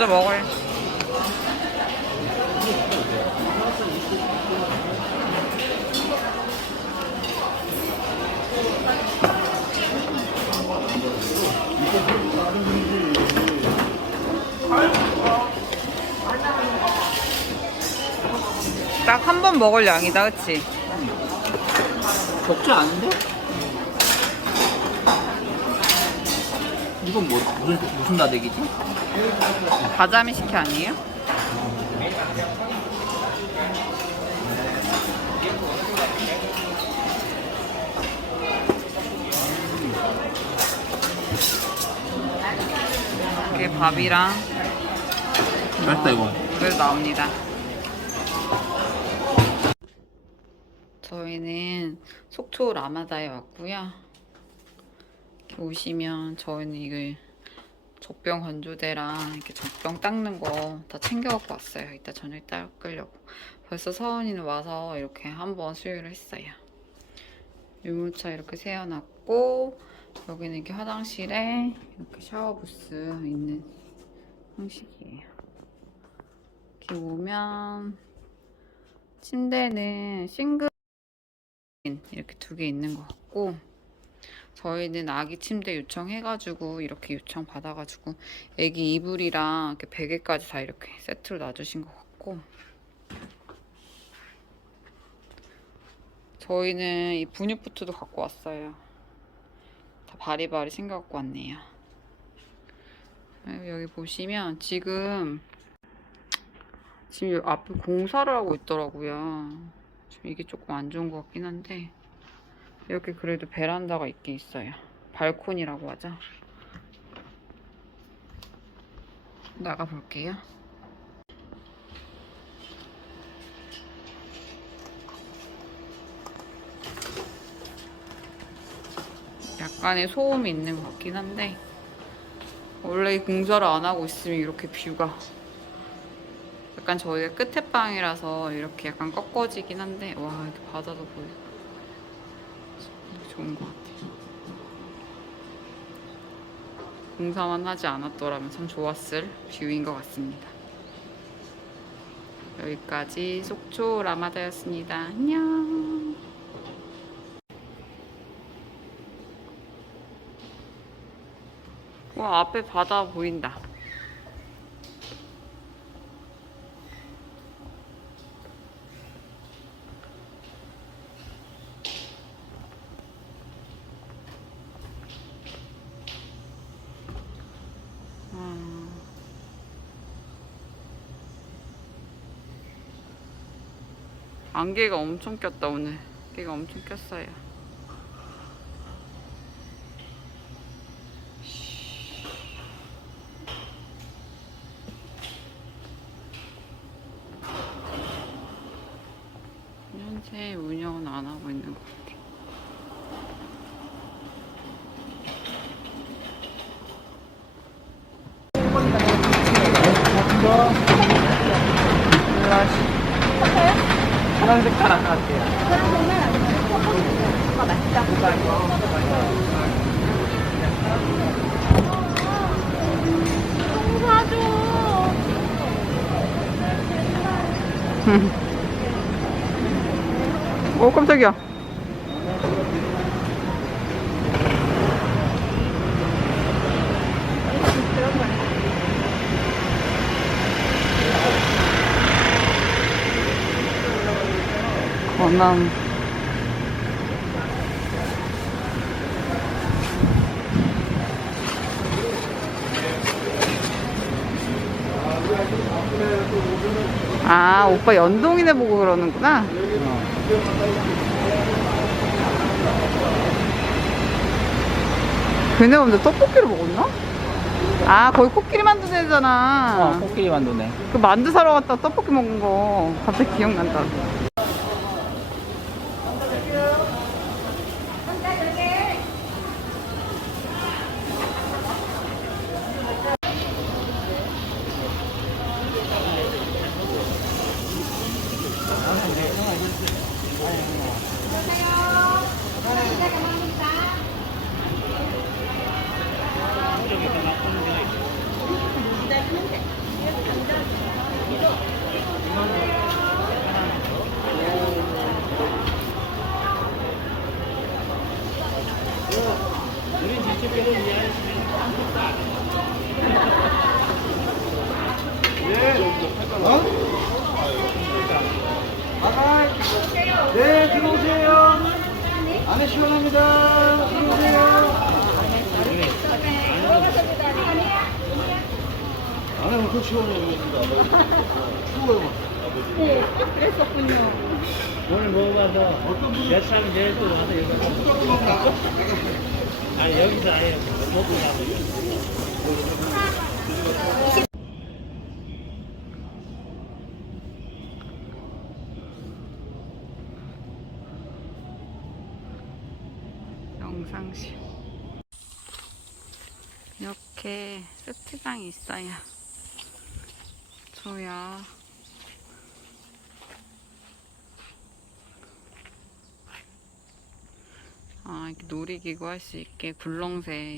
먼저 먹을. 딱 한 번 먹을 양이다, 그치? 적지 않은데? 이건 뭐 무슨 무슨 나대기지? 가자미 식혜 아니에요? 이렇게 밥이랑 맛있다 이거. 물 나옵니다. 저희는 속초 라마다에 왔고요. 이렇게 오시면 저희는 이걸 젖병 건조대랑 이렇게 젖병 닦는 거 다 챙겨 갖고 왔어요. 이따 저녁 닦으려고. 벌써 서은이는 와서 이렇게 한번 수유를 했어요. 유모차 이렇게 세워놨고 여기는 이렇게 화장실에 이렇게 샤워 부스 있는 형식이에요. 이렇게 오면 침대는 싱글 이렇게 두 개 있는 것 같고 저희는 아기 침대 요청해가지고 이렇게 요청 받아가지고 애기 이불이랑 이렇게 베개까지 다 이렇게 세트로 놔주신 것 같고 저희는 이 분유부트도 갖고 왔어요. 다 바리바리 챙겨갖고 왔네요. 여기 보시면 지금 지금 앞에 공사를 하고 있더라고요. 지금 이게 조금 안 좋은 것 같긴 한데 이렇게 그래도 베란다가 있긴 있어요. 발코니라고 하죠. 나가 볼게요. 약간의 소음이 있는 것 같긴 한데 원래 공사를 안 하고 있으면 이렇게 뷰가 약간 저희가 끝에 방이라서 이렇게 약간 꺾어지긴 한데 와 이렇게 바다도 보이고 좋은 것 같아요. 공사만 하지 않았더라면 참 좋았을 뷰인 것 같습니다. 여기까지 속초 라마다였습니다. 안녕. 와 앞에 바다 보인다. 안개가 엄청 꼈다 오늘. 안개가 엄청 꼈어요. 현재 운영은 안 하고 있는 것 같아요. 파란색 타락 같아요. 오 깜짝이야. 건남. 아 오빠 연동이네 보고 그러는구나. 근데 떡볶이를 먹었나? 아 거기 코끼리 만두 되잖아 어, 코끼리 만두네. 그 만두 사러 갔다 떡볶이 먹은 거 갑자기 기억난다 우리 제주도는 이해하시면 한국도 안 해요. 시원합니다. 들어오세요. 안에 엄청 시원해요. 추워요. 오늘 먹어봐서 몇 사람이 내일 또 와서 여기 와서 아니 여기서 아예 먹고 가고 영상실 이렇게 세트장이 있어요. 저야 아 이렇게 놀이기구 할 수 있게 굴렁쇠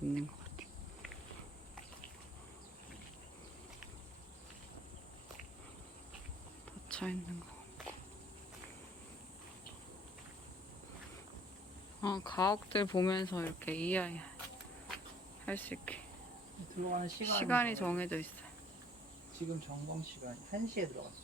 있는 것 같아 닫혀 있는 거 같고 아 가옥들 보면서 이렇게 이해할 수 있게 들어가는 시간 시간이 정해져 있어요 지금 점검 시간이 1시에 들어갔어.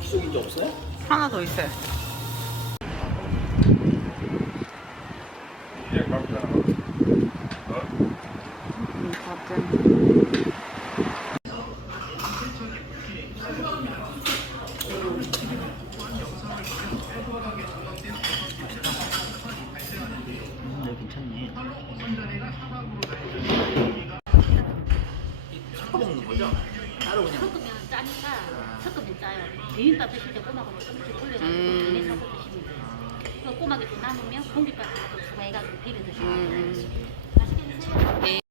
기숙 이제 없어요? 하나 더 있어요 음, 다들 음, 여기 괜찮네. 섞어 먹는 거죠? 따로 그냥. 섞으면 짜니까 섞으면 짜요. 비빔밥 드실 때 꼬막으로 조금씩 올려서 음. 안에 섞어 드시면 돼요. 그 꼬막이 좀 남으면 공깃밥 좀 추가해가지고 비벼 드시면 돼요. 음, 맛있게 드세요. 네.